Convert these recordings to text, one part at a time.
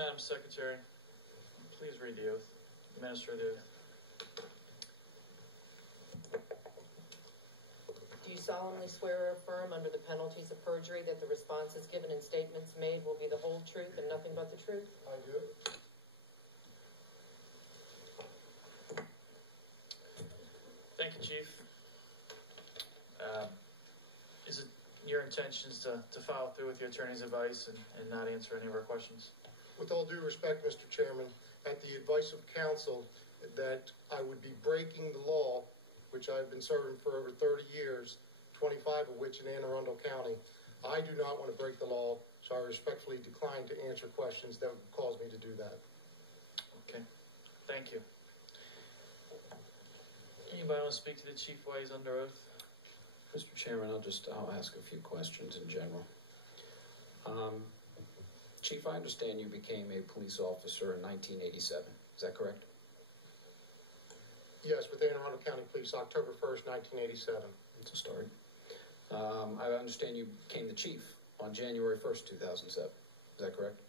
Madam Secretary, please read the oath. Administer the oath. Do you solemnly swear or affirm under the penalties of perjury that the responses given in statements made will be the whole truth and nothing but the truth? I do. Thank you, Chief. Is it your intentions to follow through with your attorney's advice and not answer any of our questions? With all due respect, Mr. Chairman, at the advice of counsel, that I would be breaking the law, which I've been serving for over 30 years, 25 of which in Anne Arundel County. I do not want to break the law, so I respectfully decline to answer questions that would cause me to do that. Okay. Thank you. Anybody want to speak to the Chief while he's under oath? Mr. Chairman, I'll ask a few questions in general. Chief, I understand you became a police officer in 1987. Is that correct? Yes, with Anne Arundel County Police, October 1st, 1987. That's a start. I understand you became the chief on January 1st, 2007. Is that correct?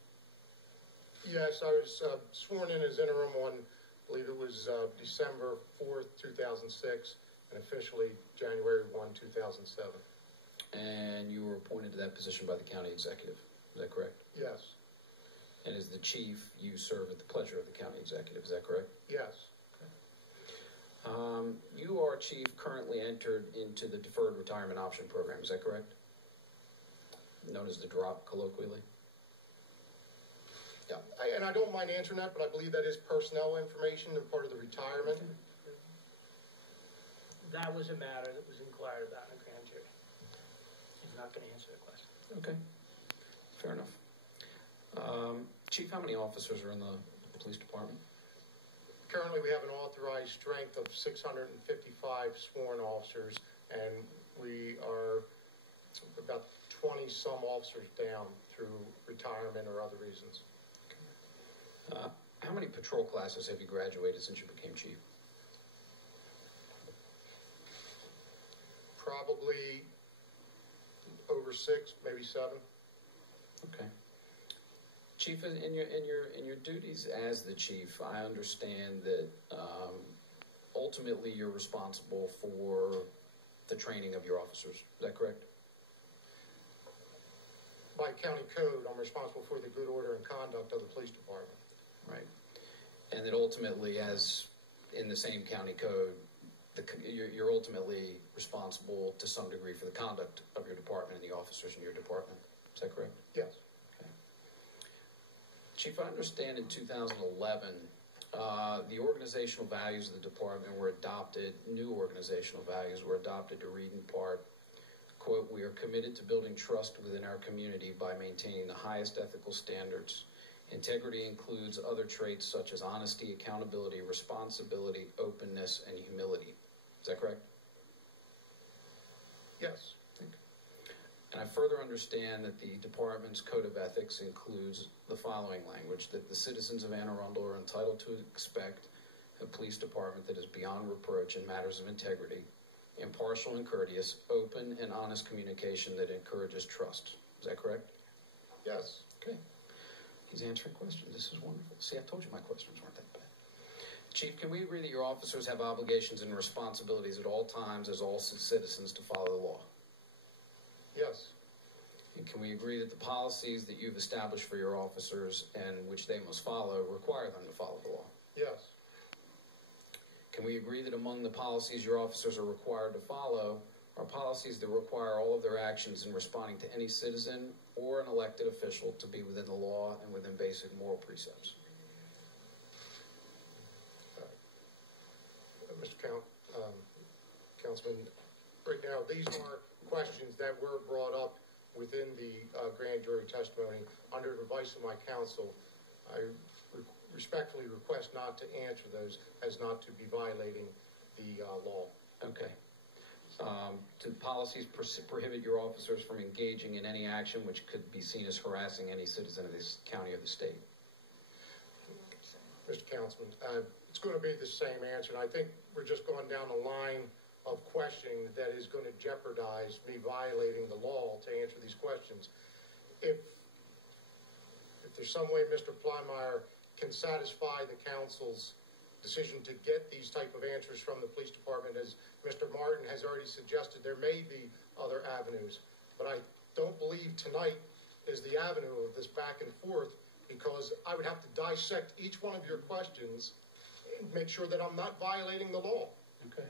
Yes, I was sworn in as interim on, I believe it was December 4th, 2006, and officially January 1, 2007. And you were appointed to that position by the county executive. Is that correct? Yes. And as the chief, you serve at the pleasure of the county executive. Is that correct? Yes. You are, Chief, currently entered into the Deferred Retirement Option Program. Is that correct? Known as the DROP, colloquially. Yeah, and I don't mind answering that, but I believe that is personnel information and part of the retirement. Okay. That was a matter that was inquired about in a grand jury. He's not going to answer the question. Okay. Fair enough. Chief, how many officers are in the police department? Currently, we have an authorized strength of 655 sworn officers, and we are about 20-some officers down through retirement or other reasons. Okay. How many patrol classes have you graduated since you became chief? Probably over 6, maybe 7. Okay. Chief, in your duties as the chief, I understand that ultimately you're responsible for the training of your officers. Is that correct? By county code, I'm responsible for the good order and conduct of the police department. Right. And that ultimately, as in the same county code, you're ultimately responsible to some degree for the conduct of your department and the officers in your department. Is that correct? Yes. Okay. Chief, I understand in 2011, the organizational values of the department were adopted, new organizational values were adopted to read in part, quote, "We are committed to building trust within our community by maintaining the highest ethical standards. Integrity includes other traits such as honesty, accountability, responsibility, openness, and humility." Is that correct? Yes. And I further understand that the department's code of ethics includes the following language, that the citizens of Anne Arundel are entitled to expect a police department that is beyond reproach in matters of integrity, impartial and courteous, open and honest communication that encourages trust. Is that correct? Yes. Okay. He's answering questions. This is wonderful. See, I told you my questions weren't that bad. Chief, can we agree that your officers have obligations and responsibilities at all times as all citizens to follow the law? Yes. And can we agree that the policies that you've established for your officers and which they must follow require them to follow the law? Yes. Can we agree that among the policies your officers are required to follow are policies that require all of their actions in responding to any citizen or an elected official to be within the law and within basic moral precepts? Mr. Councilman, right now these are questions that were brought up within the grand jury testimony. Under the advice of my counsel, I respectfully request not to answer those as not to be violating the law. Okay. Do policies prohibit your officers from engaging in any action which could be seen as harassing any citizen of this county or the state? Mr. Councilman, it's going to be the same answer, and I think we're just going down the line of questioning that is going to jeopardize me violating the law to answer these questions. If there's some way Mr. Plymire can satisfy the council's decision to get these type of answers from the police department, as Mr. Martin has already suggested, there may be other avenues. But I don't believe tonight is the avenue of this back and forth, because I would have to dissect each one of your questions and make sure that I'm not violating the law. Okay.